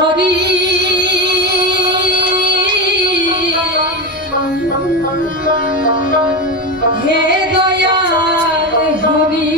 ধরি হে দয়া হরি